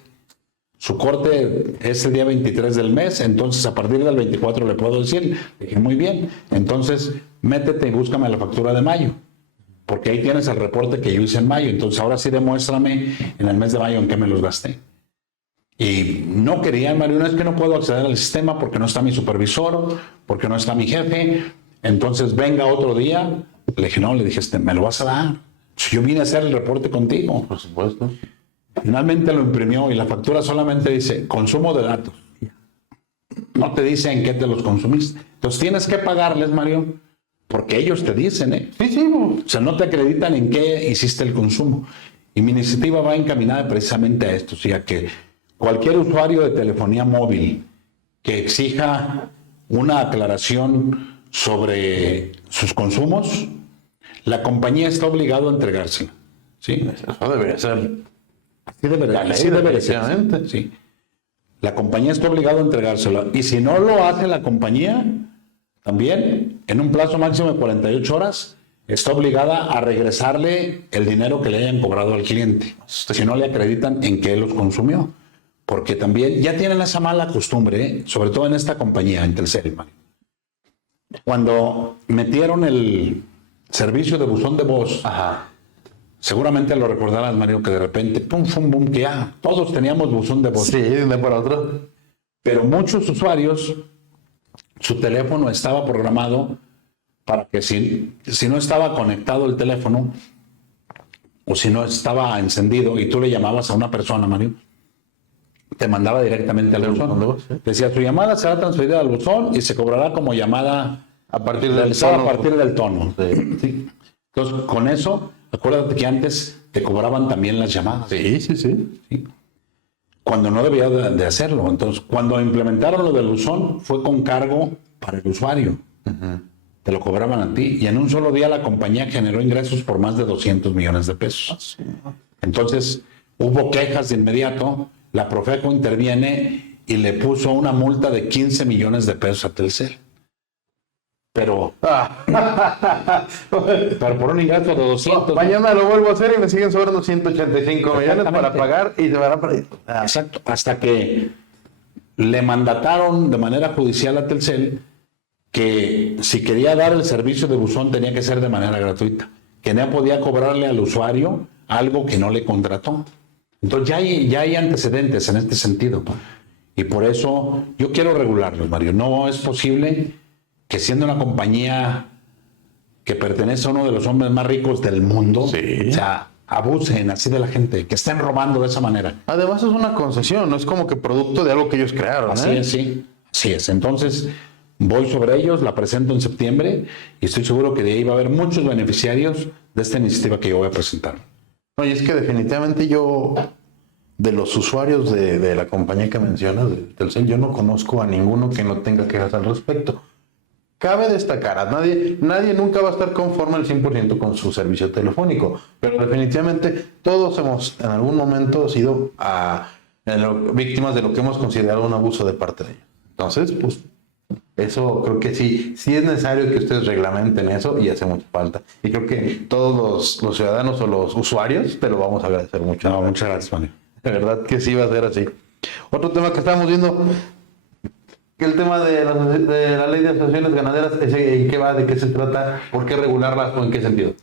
Su corte es el día 23 del mes, entonces a partir del 24 le puedo decir. Le dije, muy bien, entonces métete y búscame la factura de mayo, porque ahí tienes el reporte que yo hice en mayo. Entonces ahora sí demuéstrame en el mes de mayo en qué me los gasté. Y no quería, Mario, no es que no puedo acceder al sistema porque no está mi supervisor, porque no está mi jefe. Entonces venga otro día. Le dije, no, le dije, me lo vas a dar. Si yo vine a hacer el reporte contigo. Por supuesto. Finalmente lo imprimió y la factura solamente dice consumo de datos. No te dice en qué te los consumiste. Entonces tienes que pagarles, Mario, porque ellos te dicen, ¿eh? Sí, sí. O sea, no te acreditan en qué hiciste el consumo. Y mi iniciativa va encaminada precisamente a esto, o sea, que cualquier usuario de telefonía móvil que exija una aclaración sobre sus consumos, la compañía está obligada a entregársela. ¿Sí? Eso debería ser. Así debería ser. Sí. La compañía está obligada a entregársela. Y si no lo hace la compañía, también, en un plazo máximo de 48 horas, está obligada a regresarle el dinero que le hayan cobrado al cliente. Si no le acreditan en qué los consumió. Porque también ya tienen esa mala costumbre, ¿eh? Sobre todo en esta compañía, en Telcel. Cuando metieron el servicio de buzón de voz, Ajá. seguramente lo recordarás, Mario, que de repente, pum, pum, pum, que ya todos teníamos buzón de voz. Sí, de un día para otro. Pero muchos usuarios, su teléfono estaba programado para que si no estaba conectado el teléfono o si no estaba encendido y tú le llamabas a una persona, Mario, te mandaba directamente al buzón de voz. Decía, tu llamada será transferida al buzón y se cobrará como llamada A partir del realizada tono. a partir del tono. Sí. Sí. Entonces, con eso, acuérdate que antes te cobraban también las llamadas. Sí, sí, sí. ¿Sí? Cuando no debía de hacerlo. Entonces, cuando implementaron lo del buzón, fue con cargo para el usuario. Te lo cobraban a ti. Y en un solo día la compañía generó ingresos por más de 200 millones de pesos. Entonces, hubo quejas de inmediato. La Profeco interviene y le puso una multa de 15 millones de pesos a Telcel. Pero por un ingreso de 200. Mañana lo vuelvo a hacer y me siguen sobrando 185 millones para pagar y se van a perder. Exacto. Hasta que le mandataron de manera judicial a Telcel que si quería dar el servicio de buzón tenía que ser de manera gratuita. Que no podía cobrarle al usuario algo que no le contrató. Entonces ya hay antecedentes en este sentido. Y por eso yo quiero regularlos, Mario. No es posible que siendo una compañía que pertenece a uno de los hombres más ricos del mundo, Sí. o sea, abusen así de la gente, que estén robando de esa manera. Además es una concesión, no es como que producto de algo que ellos crearon. Así es, sí. Así es. Entonces, voy sobre ellos, la presento en septiembre y estoy seguro que de ahí va a haber muchos beneficiarios de esta iniciativa que yo voy a presentar. No, y es que definitivamente yo, de los usuarios de la compañía que mencionas, de Telcel, yo no conozco a ninguno que no tenga quejas al respecto. Cabe destacar, nadie nunca va a estar conforme al 100% con su servicio telefónico, pero definitivamente todos hemos en algún momento sido víctimas de lo que hemos considerado un abuso de parte de ellos. Entonces, pues, eso creo que sí es necesario que ustedes reglamenten eso y hace mucha falta. Y creo que todos los ciudadanos o los usuarios te lo vamos a agradecer mucho. No, muchas gracias, Mario. De verdad que sí va a ser así. Otro tema que estábamos viendo, que el tema de la ley de asociaciones ganaderas, ¿en qué va? ¿De qué se trata? ¿Por qué regularlas o en qué sentido?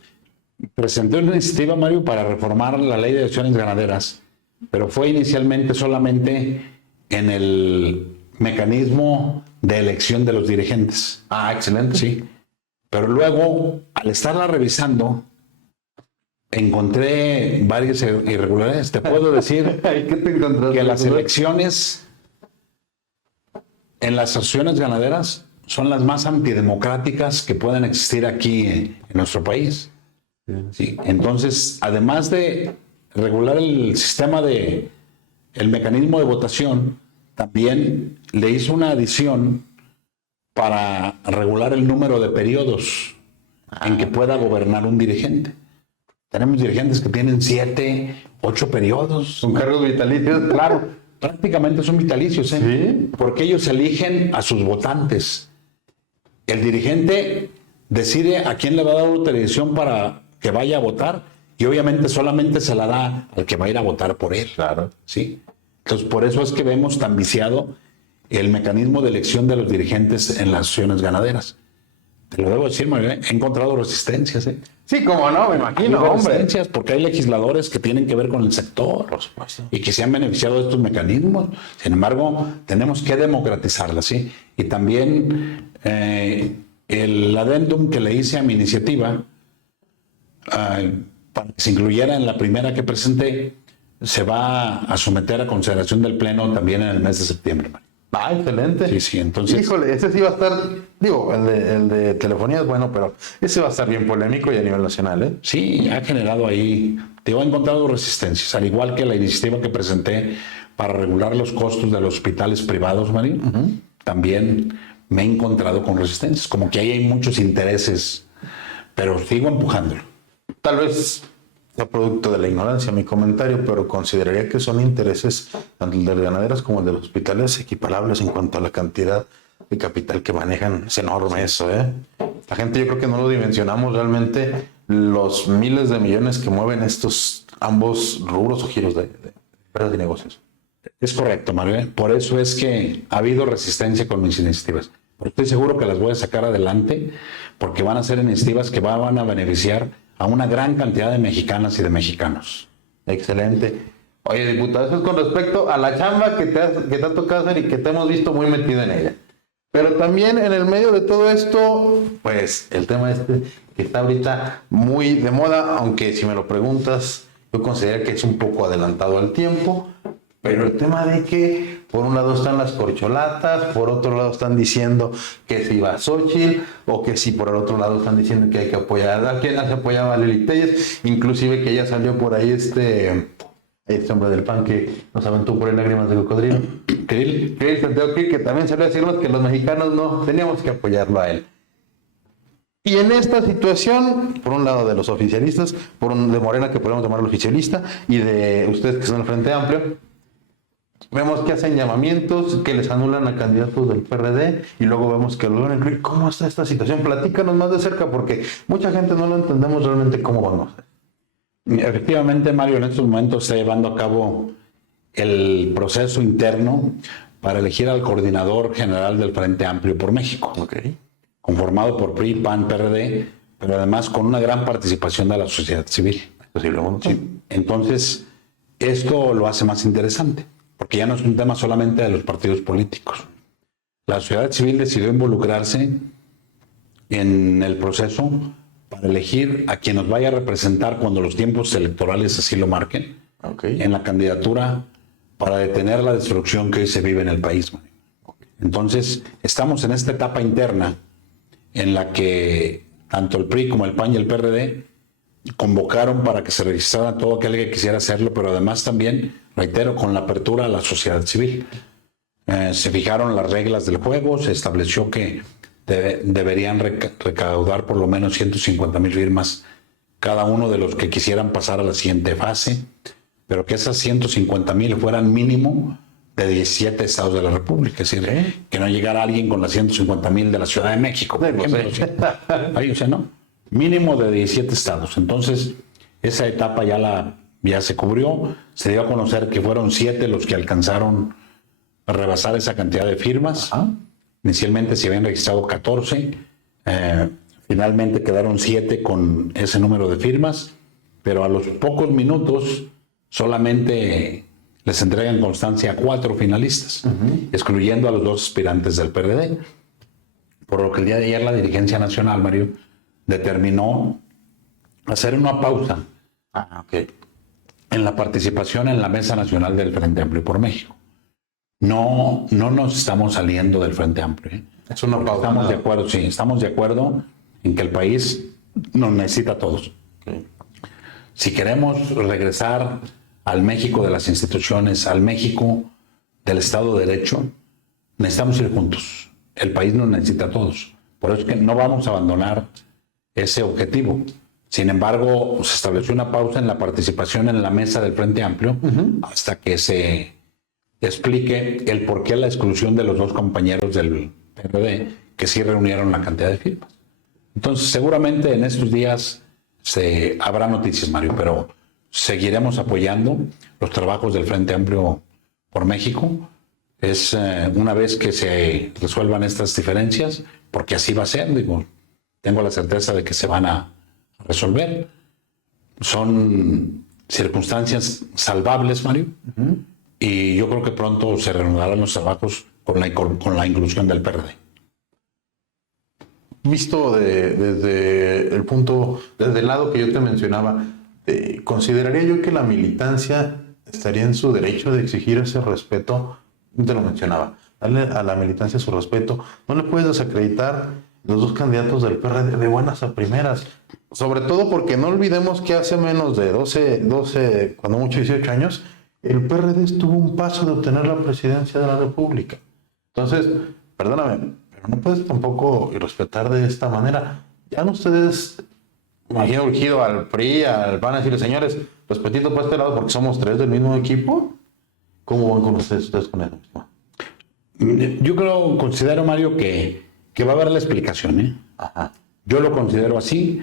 Presenté una iniciativa, Mario, para reformar la ley de acciones ganaderas, pero fue inicialmente solamente en el mecanismo de elección de los dirigentes. Ah, excelente. Sí. Pero luego, al estarla revisando, encontré varias irregularidades. Te puedo decir ¿Qué te encontraste? que las elecciones en las asociaciones ganaderas son las más antidemocráticas que pueden existir aquí en nuestro país. Sí. Entonces, además de regular el sistema el mecanismo de votación, también le hizo una adición para regular el número de periodos en que pueda gobernar un dirigente. Tenemos dirigentes que tienen 7, 8 periodos. Con cargos vitalicios. Claro, Prácticamente son vitalicios, ¿eh? Sí. Porque ellos eligen a sus votantes. El dirigente decide a quién le va a dar autorización para que vaya a votar y obviamente solamente se la da al que va a ir a votar por él. Claro. ¿Sí? Entonces, por eso es que vemos tan viciado el mecanismo de elección de los dirigentes en las asociaciones ganaderas. Te lo debo decir, Mario, he encontrado resistencias, ¿eh? Sí, como no, me imagino, Hay hombre. resistencias porque hay legisladores que tienen que ver con el sector, Por supuesto. y que se han beneficiado de estos mecanismos. Sin embargo, tenemos que democratizarlas, ¿sí? Y también el adendum que le hice a mi iniciativa, para que se incluyera en la primera que presenté, se va a someter a consideración del Pleno también en el mes de septiembre, Mario. Ah, excelente. Sí, sí, entonces... Híjole, ese sí va a estar, digo, el de telefonía es bueno, pero ese va a estar bien polémico y a nivel nacional, ¿eh? Sí, ha generado ahí, te he encontrado resistencias, al igual que la iniciativa que presenté para regular los costos de los hospitales privados, Mario, también me he encontrado con resistencias, como que ahí hay muchos intereses, pero sigo empujándolo. Tal vez sea producto de la ignorancia mi comentario, pero consideraría que son intereses tanto el de las ganaderas como el de los hospitales equiparables en cuanto a la cantidad de capital que manejan. Es enorme eso, ¿eh? La gente, yo creo que no lo dimensionamos realmente los miles de millones que mueven estos ambos rubros o giros de empresas y negocios. Es correcto, Mario. Por eso es que ha habido resistencia con mis iniciativas. Pero estoy seguro que las voy a sacar adelante porque van a ser iniciativas que van a beneficiar a una gran cantidad de mexicanas y de mexicanos. Excelente. Oye, diputado, eso es con respecto a la chamba que te ha tocado hacer y que te hemos visto muy metido en ella. Pero también en el medio de todo esto, pues el tema este que está ahorita muy de moda, aunque si me lo preguntas, yo considero que es un poco adelantado al tiempo. Pero el tema de que por un lado están las corcholatas, por otro lado están diciendo que si va Xóchitl, o que si por el otro lado están diciendo que hay que apoyar a quien se apoyaba a Lili Telles, inclusive que ya salió por ahí este hombre del PAN que nos aventó por ahí lágrimas de cocodrilo. Krill Santiago Krill, que también salió a decirnos que los mexicanos no teníamos que apoyarlo a él. Y en esta situación, por un lado de los oficialistas, de Morena, que podemos llamarlo oficialista, y de ustedes que son el Frente Amplio, vemos que hacen llamamientos, que les anulan a candidatos del PRD y luego vemos que lo van a incluir. ¿Cómo está esta situación? Platícanos más de cerca porque mucha gente no lo entendemos realmente cómo vamos. Efectivamente, Mario, en estos momentos está llevando a cabo el proceso interno para elegir al coordinador general del Frente Amplio por México, conformado por PRI, PAN, PRD, pero además con una gran participación de la sociedad civil. Sí. Entonces, esto lo hace más interesante, porque ya no es un tema solamente de los partidos políticos. La sociedad civil decidió involucrarse en el proceso para elegir a quien nos vaya a representar cuando los tiempos electorales así lo marquen, en la candidatura para detener la destrucción que hoy se vive en el país. Entonces, estamos en esta etapa interna en la que tanto el PRI como el PAN y el PRD convocaron para que se registrara todo aquel que quisiera hacerlo, pero además también, reitero, con la apertura a la sociedad civil. Se fijaron las reglas del juego, se estableció que deberían recaudar por lo menos 150,000 firmas cada uno de los que quisieran pasar a la siguiente fase, pero que esas 150,000 fueran mínimo de 17 estados de la República, es decir, que no llegara alguien con las 150,000 de la Ciudad de México, por ejemplo. Ahí, o sea, no, mínimo de 17 estados. Entonces, esa etapa ya se cubrió, se dio a conocer que fueron 7 los que alcanzaron a rebasar esa cantidad de firmas. Inicialmente se habían registrado 14, finalmente quedaron 7 con ese número de firmas, pero a los pocos minutos solamente les entregan constancia a 4 finalistas, excluyendo a los 2 aspirantes del PRD. Por lo que el día de ayer la dirigencia nacional, Mario, determinó hacer una pausa en la participación en la Mesa Nacional del Frente Amplio por México. No nos estamos saliendo del Frente Amplio. Es una pausa. Estamos de acuerdo, sí, estamos de acuerdo en que el país nos necesita a todos. Si queremos regresar al México de las instituciones, al México del Estado de Derecho, necesitamos ir juntos. El país nos necesita a todos. Por eso es que no vamos a abandonar ese objetivo. Sin embargo, se estableció una pausa en la participación en la mesa del Frente Amplio hasta que se explique el por qué la exclusión de los dos compañeros del PRD que sí reunieron la cantidad de firmas. Entonces, seguramente en estos días habrá noticias, Mario, pero seguiremos apoyando los trabajos del Frente Amplio por México. Es una vez que se resuelvan estas diferencias, porque así va a ser, digo, tengo la certeza de que se van a resolver. Son circunstancias salvables, Mario, y yo creo que pronto se reanudarán los trabajos con la inclusión del PRD. Visto desde el lado que yo te mencionaba, consideraría yo que la militancia estaría en su derecho de exigir ese respeto. Te lo mencionaba, darle a la militancia su respeto. No le puedes desacreditar los dos candidatos del PRD de buenas a primeras, sobre todo porque no olvidemos que hace menos de 12, cuando mucho 18 años, el PRD estuvo a un paso de obtener la presidencia de la República. Entonces, perdóname, pero no puedes tampoco respetar de esta manera. Ya no ustedes, imagino urgido al PRI, al PAN, a decirle, señores, respetito para este lado porque somos tres del mismo equipo. ¿Cómo van con ustedes con eso? Yo considero, Mario, que va a haber la explicación, ¿eh? Ajá. Yo lo considero así.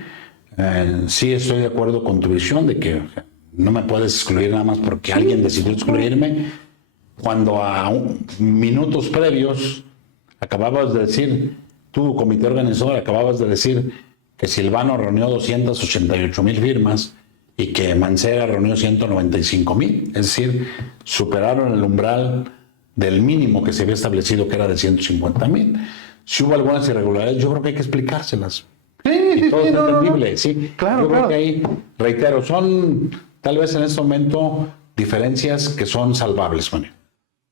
Sí estoy de acuerdo con tu visión de que no me puedes excluir nada más porque alguien decidió excluirme, cuando a minutos previos acababas de decir, tú, comité organizador, acababas de decir que Silvano reunió 288,000 firmas y que Mancera reunió 195,000. Es decir, superaron el umbral del mínimo que se había establecido, que era de 150,000. Si hubo algunas irregularidades, yo creo que hay que explicárselas. Y todo es entendible, sí. Claro, yo claro. creo que ahí, reitero, son tal vez en este momento diferencias que son salvables, Manuel.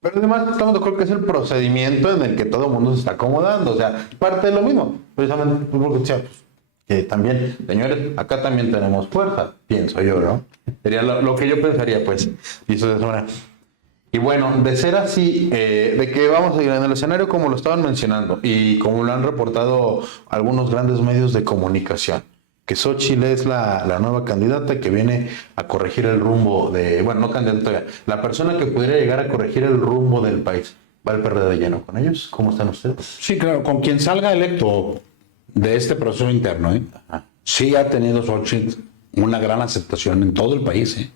Pero además estamos de acuerdo que es el procedimiento en el que todo el mundo se está acomodando. O sea, parte de lo mismo. Precisamente porque decía, que también, señores, acá también tenemos fuerza, pienso yo, ¿no? Sería lo que yo pensaría, pues. Y eso de esa manera. Y bueno, de ser así, de que vamos a ir en el escenario como lo estaban mencionando y como lo han reportado algunos grandes medios de comunicación, que Xóchitl es la nueva candidata que viene a corregir el rumbo no candidata todavía, la persona que pudiera llegar a corregir el rumbo del país. ¿Va el PRD de lleno con ellos? ¿Cómo están ustedes? Sí, claro, con quien salga electo de este proceso interno, sí ha tenido Xóchitl una gran aceptación en todo el país.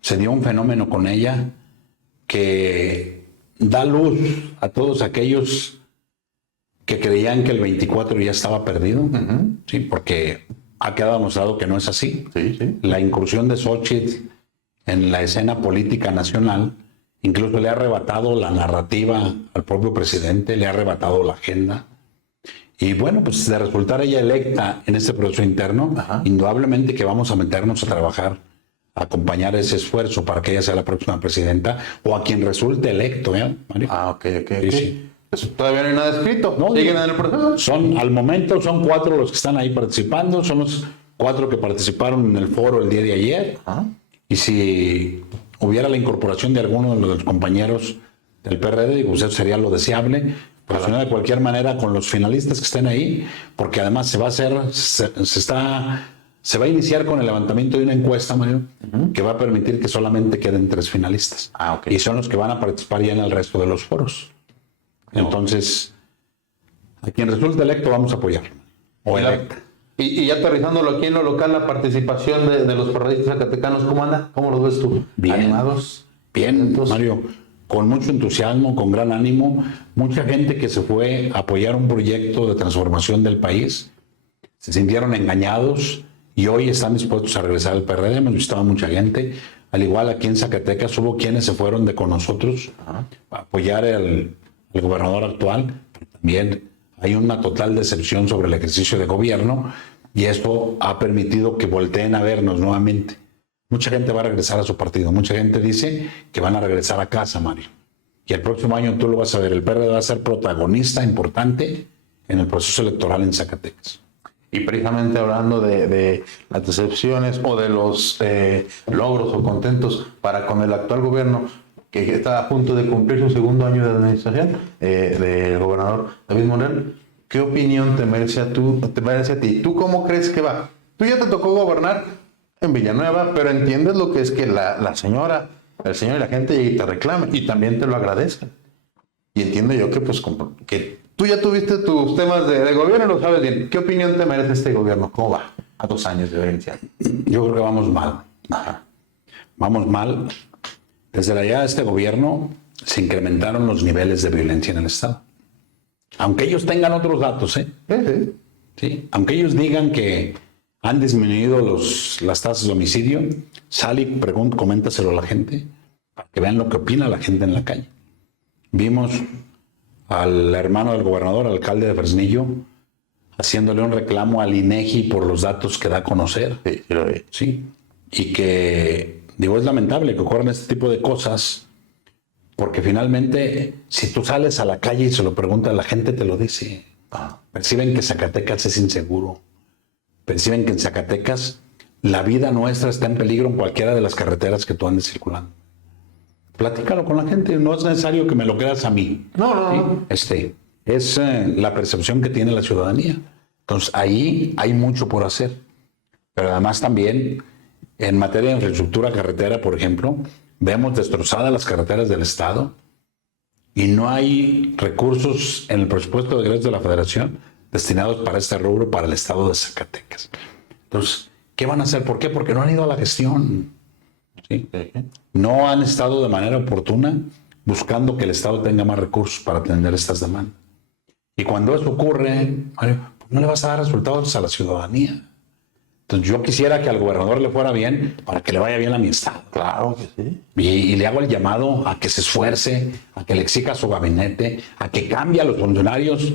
Se dio un fenómeno con ella que da luz a todos aquellos que creían que el 24 ya estaba perdido, sí, porque ha quedado demostrado que no es así. Sí, sí. La incursión de Xóchitl en la escena política nacional incluso le ha arrebatado la narrativa al propio presidente, le ha arrebatado la agenda. Y bueno, pues de resultar ella electa en este proceso interno, indudablemente que vamos a meternos a trabajar, a acompañar ese esfuerzo para que ella sea la próxima presidenta o a quien resulte electo, Mario? Ok. Sí. Pues todavía no hay nada escrito. No, ¿Siguen en el proceso? Al momento son 4 los que están ahí participando, son los 4 que participaron en el foro el día de ayer. Y si hubiera la incorporación de alguno de los compañeros del PRD, digo, eso sería lo deseable. Pero si no, de cualquier manera, con los finalistas que estén ahí, porque además se va a iniciar con el levantamiento de una encuesta, Mario, que va a permitir que solamente queden 3 finalistas. Y son los que van a participar ya en el resto de los foros. Entonces, a quien resulte electo vamos a apoyar. O electa. Y ya aterrizándolo aquí en lo local, la participación de los periodistas zacatecanos, ¿cómo anda? ¿Cómo los ves tú? Bien. ¿Animados? Bien, Mario, con mucho entusiasmo, con gran ánimo, mucha gente que se fue a apoyar un proyecto de transformación del país, se sintieron engañados y hoy están dispuestos a regresar al PRD. Hemos visto a mucha gente, al igual aquí en Zacatecas hubo quienes se fueron con nosotros a apoyar al gobernador actual, pero también hay una total decepción sobre el ejercicio de gobierno y esto ha permitido que volteen a vernos nuevamente. Mucha gente va a regresar a su partido, mucha gente dice que van a regresar a casa, Mario. Y el próximo año tú lo vas a ver, el PRD va a ser protagonista importante en el proceso electoral en Zacatecas. Y precisamente hablando de las decepciones o de los logros o contentos para con el actual gobierno, que está a punto de cumplir su segundo año de administración, del gobernador David Monreal, ¿qué opinión te merece a ti? ¿Tú cómo crees que va? Tú ya te tocó gobernar en Villanueva, pero entiendes lo que es que la señora el señor y la gente llegue y te reclame y también te lo agradezcan. Y entiendo yo que pues que tú ya tuviste tus temas de gobierno, lo sabes bien. ¿Qué opinión te merece este gobierno? ¿Cómo va a 2 años de haber iniciado? Yo creo que vamos mal. Ajá. Vamos mal. Desde la llegada de este gobierno se incrementaron los niveles de violencia en el Estado. Aunque ellos tengan otros datos, ¿eh? Sí. Aunque ellos digan que han disminuido las tasas de homicidio, sale y coméntaselo a la gente para que vean lo que opina la gente en la calle. Vimos al hermano del gobernador, al alcalde de Fresnillo, haciéndole un reclamo al INEGI por los datos que da a conocer. Sí, lo vi. Sí. Y que, digo, es lamentable que ocurran este tipo de cosas, porque finalmente, si tú sales a la calle y se lo preguntas, la gente te lo dice. Perciben que Zacatecas es inseguro. Perciben que en Zacatecas la vida nuestra está en peligro en cualquiera de las carreteras que tú andes circulando. Platícalo con la gente, no es necesario que me lo creas a mí. No. ¿Sí? Es la percepción que tiene la ciudadanía. Entonces, ahí hay mucho por hacer. Pero además también, en materia de infraestructura carretera, por ejemplo, vemos destrozadas las carreteras del Estado y no hay recursos en el presupuesto de egresos de la Federación destinados para este rubro, para el Estado de Zacatecas. Entonces, ¿qué van a hacer? ¿Por qué? Porque no han ido a la gestión. ¿Sí? No han estado de manera oportuna buscando que el Estado tenga más recursos para atender estas demandas. Y cuando eso ocurre, Mario, pues no le vas a dar resultados a la ciudadanía. Entonces yo quisiera que al gobernador le fuera bien para que le vaya bien a mi Estado. Claro que sí. Y le hago el llamado a que se esfuerce, a que le exija a su gabinete, a que cambie a los funcionarios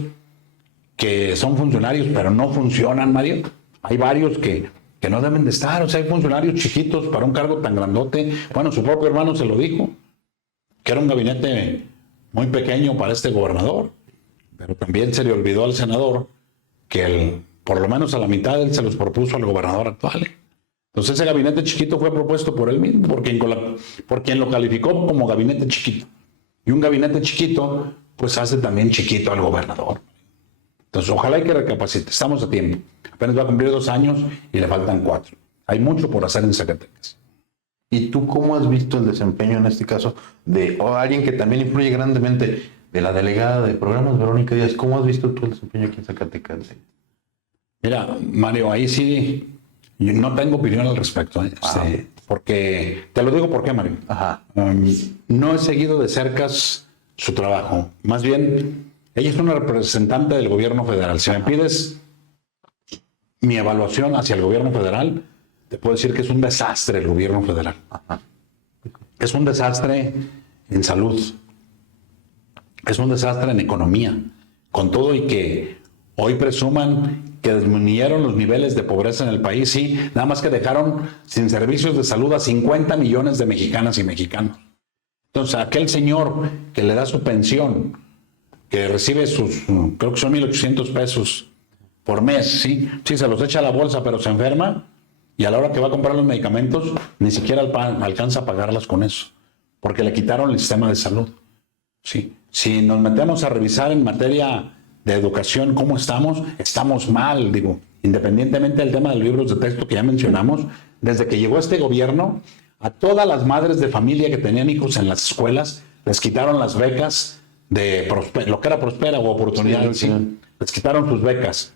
que son funcionarios pero no funcionan, Mario. Hay varios que no deben de estar. O sea, hay funcionarios chiquitos para un cargo tan grandote. Bueno, su propio hermano se lo dijo, que era un gabinete muy pequeño para este gobernador. Pero también se le olvidó al senador que por lo menos a la mitad él se los propuso al gobernador actual. Entonces ese gabinete chiquito fue propuesto por él mismo, por quien lo calificó como gabinete chiquito. Y un gabinete chiquito, pues hace también chiquito al gobernador. Entonces ojalá y que recapacite. Estamos a tiempo. Apenas va a cumplir 2 años y le faltan 4. Hay mucho por hacer en Zacatecas. ¿Y tú cómo has visto el desempeño en este caso de alguien que también influye grandemente, de la delegada de programas, Verónica Díaz? ¿Cómo has visto tú el desempeño aquí en Zacatecas? Mira, Mario, ahí sí yo no tengo opinión al respecto. Porque, te lo digo por qué, Mario. Ajá. No he seguido de cerca su trabajo. Más bien, ella es una representante del gobierno federal. Si me pides mi evaluación hacia el gobierno federal, te puedo decir que es un desastre el gobierno federal. Ajá. Es un desastre en salud. Es un desastre en economía. Con todo y que hoy presuman que disminuyeron los niveles de pobreza en el país, sí, nada más que dejaron sin servicios de salud a 50 millones de mexicanas y mexicanos. Entonces, aquel señor que le da su pensión, que recibe sus, creo que son 1,800 pesos por mes, sí, se los echa a la bolsa, pero se enferma, y a la hora que va a comprar los medicamentos, ni siquiera alcanza a pagarlas con eso, porque le quitaron el sistema de salud. Sí. Si nos metemos a revisar en materia de educación cómo estamos mal, digo, independientemente del tema de los libros de texto que ya mencionamos. Desde que llegó este gobierno, a todas las madres de familia que tenían hijos en las escuelas les quitaron las becas de lo que era Prospera o Oportunidad, sí. Les quitaron sus becas,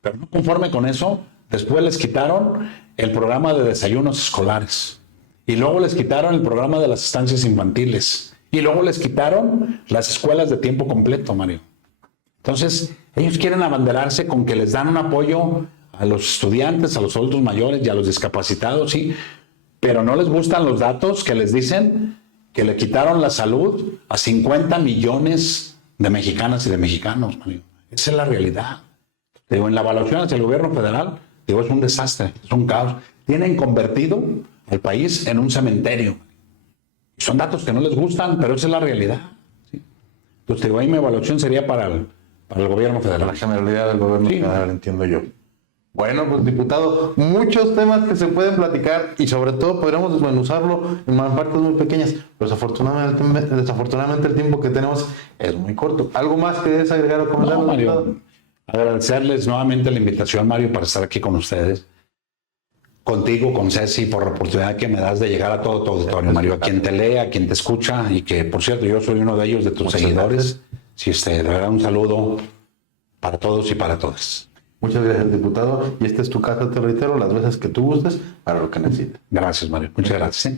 pero no conforme con eso, después les quitaron el programa de desayunos escolares y luego les quitaron el programa de las estancias infantiles y luego les quitaron las escuelas de tiempo completo, Mario. Entonces, ellos quieren abanderarse con que les dan un apoyo a los estudiantes, a los adultos mayores y a los discapacitados, sí, pero no les gustan los datos que les dicen que le quitaron la salud a 50 millones de mexicanas y de mexicanos, Mario. Esa es la realidad. Digo, en la evaluación hacia el gobierno federal, digo, es un desastre, es un caos. Tienen convertido el país en un cementerio. Son datos que no les gustan, pero esa es la realidad. ¿Sí? Entonces, digo, ahí mi evaluación sería para el gobierno federal. La generalidad del gobierno federal, entiendo yo. Bueno, pues diputado, muchos temas que se pueden platicar y sobre todo podríamos desmenuzarlo en partes muy pequeñas, pero desafortunadamente el tiempo que tenemos es muy corto. ¿Algo más que debes agregar o comentar? No, Mario, agradecerles nuevamente la invitación, Mario, para estar aquí con ustedes. contigo, con Ceci, por la oportunidad que me das de llegar a todo tu auditorio, Mario, a quien te lee, a quien te escucha, y que, por cierto, yo soy uno de ellos, de tus Muchas seguidores. Sí, de verdad, un saludo para todos y para todas. Muchas gracias, diputado. Y esta es tu casa, te reitero, las veces que tú gustes, para lo que necesites. Gracias, Mario. Muchas gracias.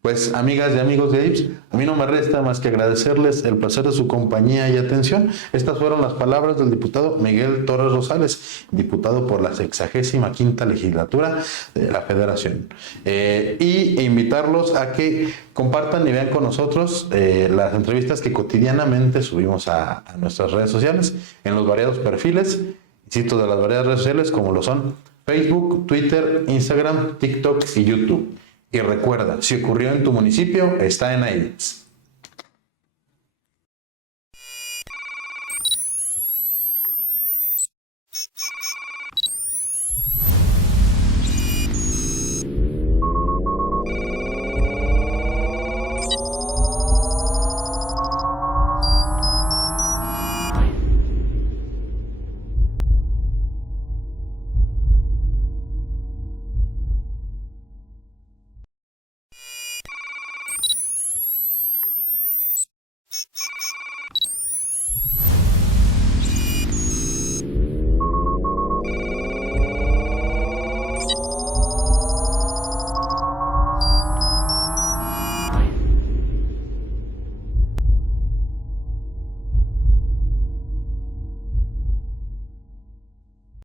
Pues, amigas y amigos de IPS, a mí no me resta más que agradecerles el placer de su compañía y atención. Estas fueron las palabras del diputado Miguel Torres Rosales, diputado por la 65ª legislatura de la Federación. Y invitarlos a que compartan y vean con nosotros las entrevistas que cotidianamente subimos a nuestras redes sociales, en los variados perfiles, cito, de las variadas redes sociales, como lo son Facebook, Twitter, Instagram, TikTok y YouTube. Y recuerda, si ocurrió en tu municipio, está en IPS.